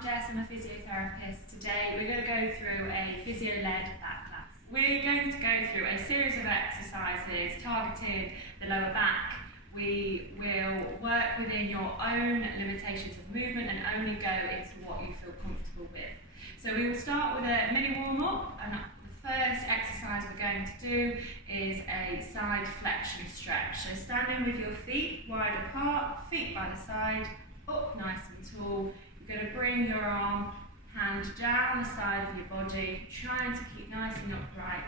I'm Jess, I'm a physiotherapist. Today we're going to go through a physio-led back class. We're going to go through a series of exercises targeting the lower back. We will work within your own limitations of movement and only go into what you feel comfortable with. So we will start with a mini warm-up, and the first exercise we're going to do is a side flexion stretch. So standing with your feet wide apart, feet by the side, up nice and tall. You're going to bring your hand down the side of your body, trying to keep nice and upright.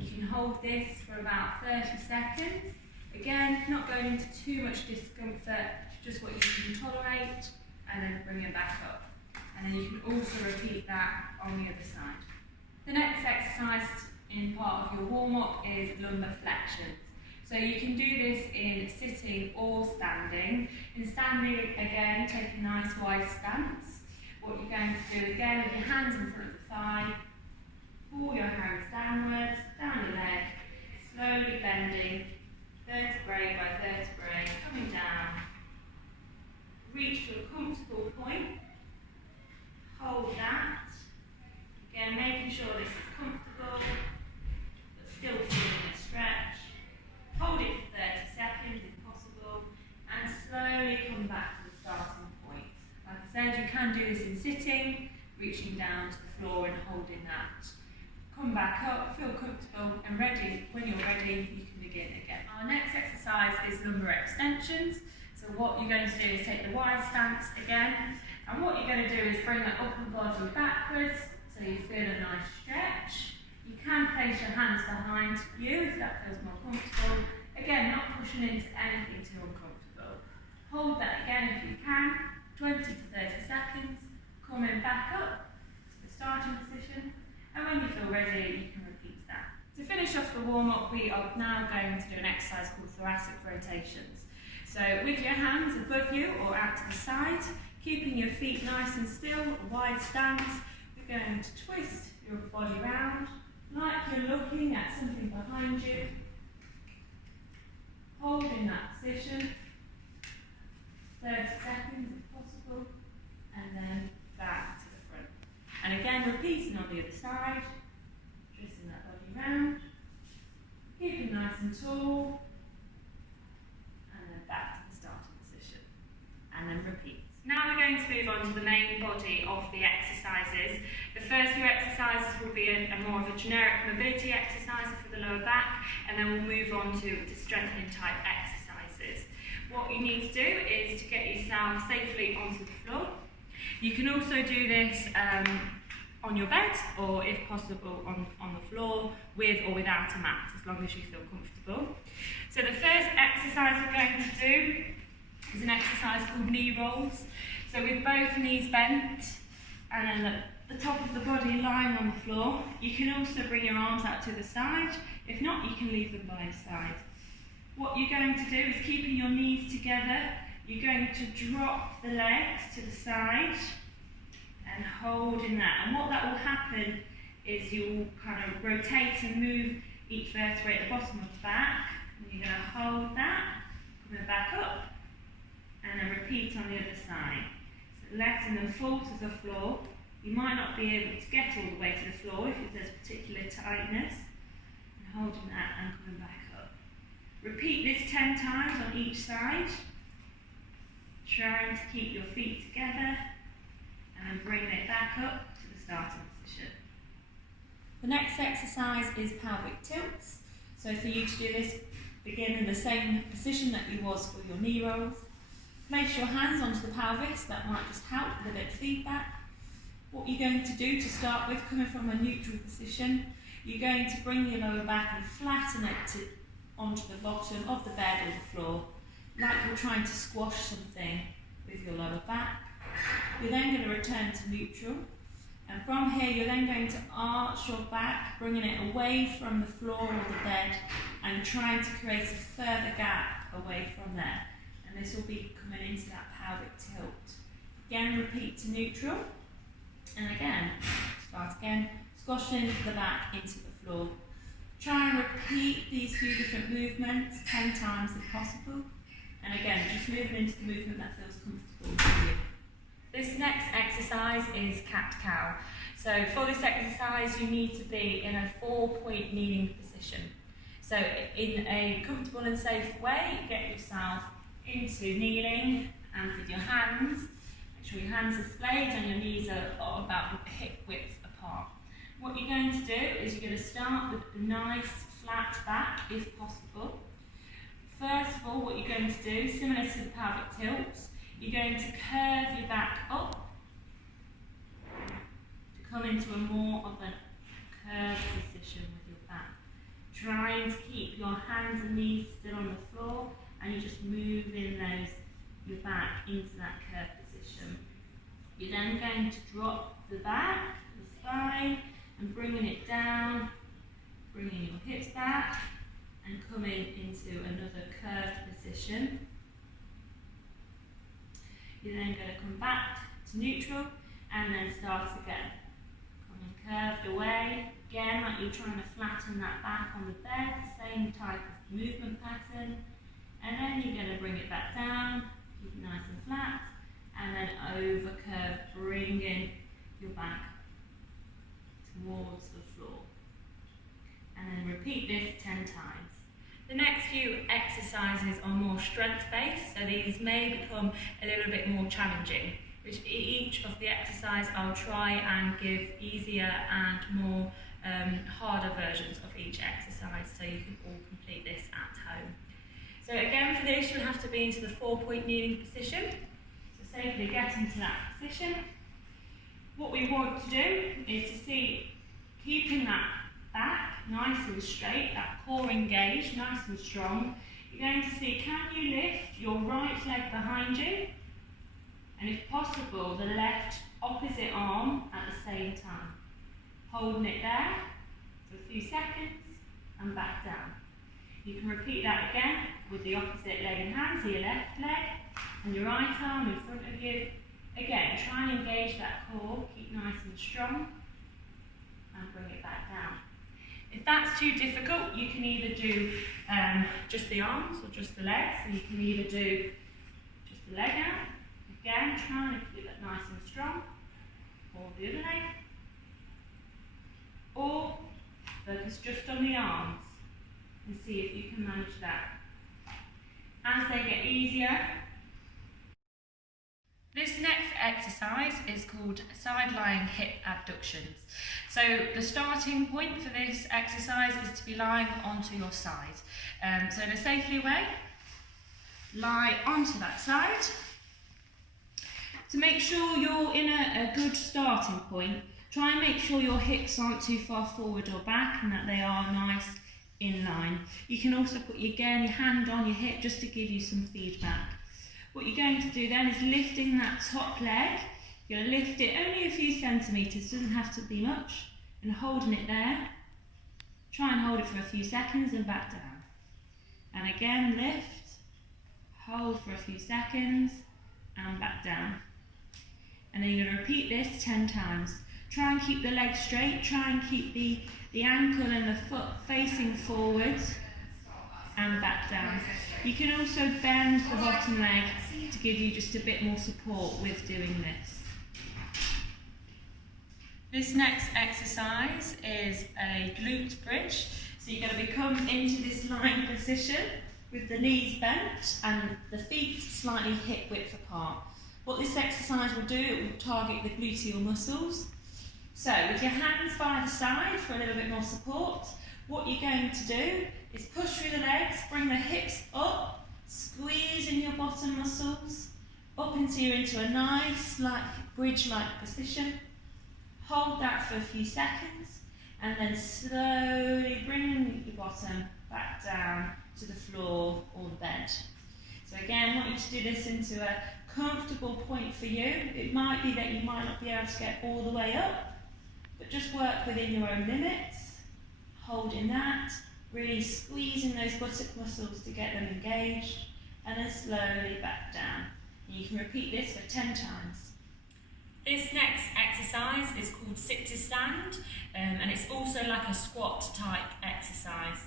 You can hold this for about 30 seconds. Again, not going into too much discomfort, just what you can tolerate, and then bring it back up. And then you can also repeat that on the other side. The next exercise in part of your warm-up is lumbar flexions. So you can do this in sitting or standing. In standing, again, take a nice wide stance. What you're going to do again with your hands in front of the thigh, pull your hands downwards, down your leg, slowly bending, vertebrae by vertebrae, coming down. Reach to a comfortable point, hold that. Again, making sure this is comfortable, but still feeling a stretch. Hold it for 30 seconds if possible, and slowly come back to the starting point. Like I said, you can do this in sitting, reaching down to the floor and holding that. Come back up, feel comfortable and ready. When you're ready, you can begin again. Our next exercise is lumbar extensions. So what you're going to do is take the wide stance again, and what you're going to do is bring the upper body backwards so you feel a nice stretch. You can place your hands behind you if that feels more comfortable. Again, not pushing into anything too uncomfortable. Hold that again if you can, 20 to 30 seconds. Coming back up to the starting position, and when you feel ready, you can repeat that. To finish off the warm-up, we are now going to do an exercise called thoracic rotations. So with your hands above you or out to the side, keeping your feet nice and still, a wide stance, you're going to twist your body round, like you're looking at something behind you. Hold in that position, 30 seconds if possible, and then back to the front. And again, repeating on the other side, twisting that body round, keeping nice and tall, and then back to the starting position, and then repeat. Now we're going to move on to the main body of the exercises. The first few exercises will be a more of a generic mobility exercise for the lower back, and then we'll move on to the strengthening type exercises. What you need to do is to get yourself safely onto the floor. You can also do this on your bed, or if possible on the floor with or without a mat, as long as you feel comfortable. So the first exercise we're going to do is an exercise called knee rolls. So with both knees bent and then the top of the body lying on the floor, you can also bring your arms out to the side. If not, you can leave them by your side. What you're going to do is keeping your knees together, you're going to drop the legs to the side and hold in that. And what that will happen is you'll kind of rotate and move each vertebrae at the bottom of the back. And you're going to hold that, coming back up, and then repeat on the other side. So letting them fall to the floor. You might not be able to get all the way to the floor if there's particular tightness. And holding that and coming back up. Repeat this 10 times on each side. Trying to keep your feet together and then bring it back up to the starting position. The next exercise is pelvic tilts. So for you to do this, begin in the same position that you was for your knee rolls. Place your hands onto the pelvis, that might just help with a bit of feedback. What you're going to do to start with, coming from a neutral position, you're going to bring your lower back and flatten it onto the bottom of the bed or the floor, like you're trying to squash something with your lower back. You're then going to return to neutral, and from here you're then going to arch your back, bringing it away from the floor or the bed and trying to create a further gap away from there. And this will be coming into that pelvic tilt. Again, repeat to neutral, and again, start again, squashing the back into the floor. Try and repeat these few different movements 10 times if possible. And again, just moving into the movement that feels comfortable for you. This next exercise is cat-cow. So for this exercise, you need to be in a 4-point kneeling position. So in a comfortable and safe way, get yourself into kneeling, and with your hands, make sure your hands are displayed and your knees are about hip width apart. What you're going to do is you're going to start with a nice flat back if possible. First of all, what you're going to do, similar to the pelvic tilts, you're going to curve your back up to come into a more of a curved position with your back. Trying to keep your hands and knees still on the floor, and you're just moving your back into that curved position. You're then going to drop the back, the spine, and bringing it down, bringing your hips back, and coming into another curved position. You're then going to come back to neutral and then start again. Coming curved away, again like you're trying to flatten that back on the bed, same type of movement pattern. And then you're going to bring it back down, keep it nice and flat, and then over curve, bringing your back towards the floor. And then repeat this 10 times. The next few exercises are more strength-based, so these may become a little bit more challenging. Which each of the exercise I'll try and give easier and more harder versions of each exercise, so you can all complete this at home. So again, for this you'll have to be into the 4-point kneeling position. So safely get into that position. What we want to do is to see, keeping that back nice and straight, that core engaged, nice and strong. You're going to see, can you lift your right leg behind you? And if possible, the left opposite arm at the same time. Holding it there for a few seconds and back down. You can repeat that again with the opposite leg in hand, so your left leg and your right arm in front of you. Again, try and engage that core, keep nice and strong, and bring it back down. If that's too difficult, you can either do just the arms or just the legs. So you can either do just the leg out, again trying to keep it nice and strong, or the other leg, or focus just on the arms and see if you can manage that. As they get easier, this next exercise is called side-lying hip abductions. So the starting point for this exercise is to be lying onto your side. So in a safely way, lie onto that side. To make sure you're in a good starting point, try and make sure your hips aren't too far forward or back and that they are nice in line. You can also put your hand on your hip just to give you some feedback. What you're going to do then is lifting that top leg. You're going to lift it only a few centimetres, doesn't have to be much, and holding it there. Try and hold it for a few seconds and back down. And again, lift, hold for a few seconds and back down. And then you're going to repeat this 10 times. Try and keep the leg straight, try and keep the ankle and the foot facing forwards and back down. You can also bend the bottom leg to give you just a bit more support with doing this. This next exercise is a glute bridge. So you're going to come into this lying position with the knees bent and the feet slightly hip width apart. What this exercise will do, it will target the gluteal muscles. So with your hands by the side for a little bit more support, what you're going to do is push through the legs, bring the hips up, squeezing your bottom muscles up into a nice like bridge-like position. Hold that for a few seconds and then slowly bring your bottom back down to the floor or the bed. So again, I want you to do this into a comfortable point for you. It might be that you might not be able to get all the way up, but just work within your own limits, holding that, really squeezing those buttock muscles to get them engaged, and then slowly back down. And you can repeat this for 10 times. This next exercise is called sit to stand, and it's also like a squat type exercise.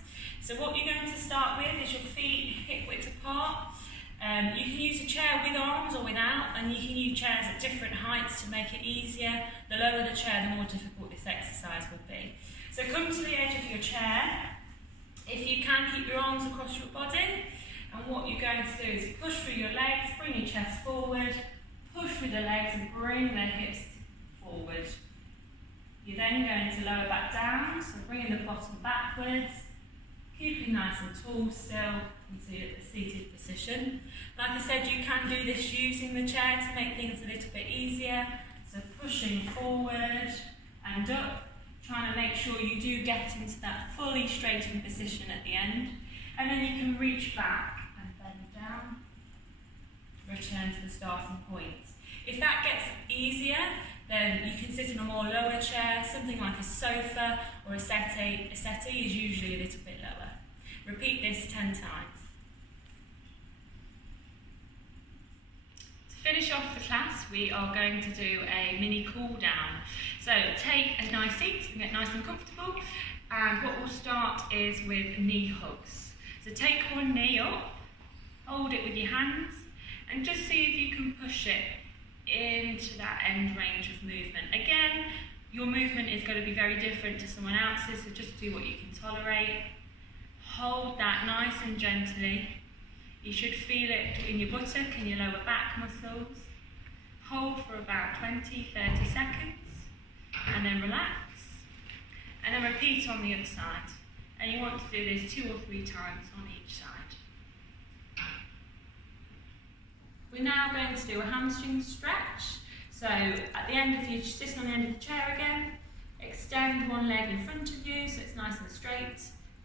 So what you're going to start with is your feet hip width apart, You can use a chair with arms or without, and you can use chairs at different heights to make it easier. The lower the chair, the more difficult this exercise will be. So come to the edge of your chair. If you can, keep your arms across your body, and what you're going to do is push through your legs, bring your chest forward, push with the legs and bring the hips forward. You're then going to lower back down, so bringing the bottom backwards, keeping nice and tall still into the seated position. Like I said, you can do this using the chair to make things a little bit easier. So pushing forward and up, trying to make sure you do get into that fully straightened position at the end. And then you can reach back and bend down, return to the starting point. If that gets easier, then you can sit in a more lower chair, something like a sofa or a settee. A settee is usually a little bit lower. Repeat this 10 times. To finish off the class, we are going to do a mini cool down. So take a nice seat and get nice and comfortable. And what we'll start is with knee hugs. So take one knee up, hold it with your hands, and just see if you can push it into that end range of movement. Again, your movement is going to be very different to someone else's, so just do what you can tolerate. Hold that nice and gently. You should feel it in your buttock and your lower back muscles. Hold for about 20-30 seconds, and then relax. And then repeat on the other side. And you want to do this 2 or 3 times on each side. We're now going to do a hamstring stretch. So at the end of you, sitting on the end of the chair again, extend one leg in front of you so it's nice and straight.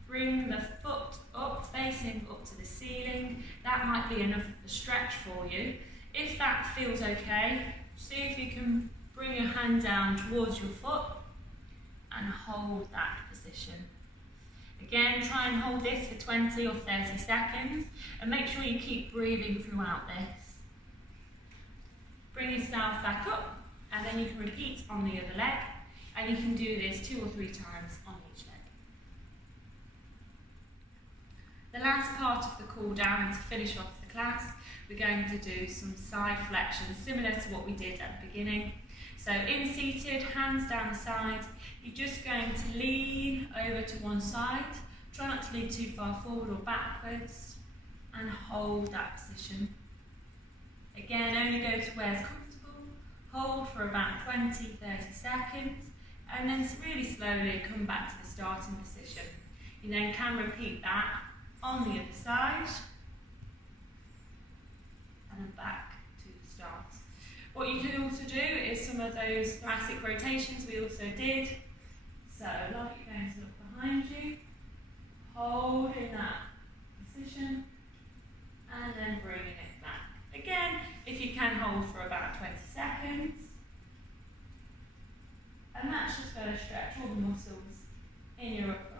Bring the foot up, facing up to the ceiling. That might be enough of a stretch for you. If that feels okay, see if you can bring your hand down towards your foot and hold that position. Again, try and hold this for 20 or 30 seconds and make sure you keep breathing throughout this. Bring yourself back up and then you can repeat on the other leg, and you can do this 2 or 3 times on each leg. The last part of the cool down, and to finish off the class, we're going to do some side flexions similar to what we did at the beginning. So in seated, hands down the side, you're just going to lean over to one side, try not to lean too far forward or backwards, and hold that position. Again, only go to where it's comfortable, hold for about 20-30 seconds, and then really slowly come back to the starting position. You then can repeat that on the other side, and then back to the start. What you can also do is some of those thoracic rotations we also did. So, like you're going to look behind you, hold in that position, and then bringing it back. Again, if you can hold for about 20 seconds. And that's just going to stretch all the muscles in your upper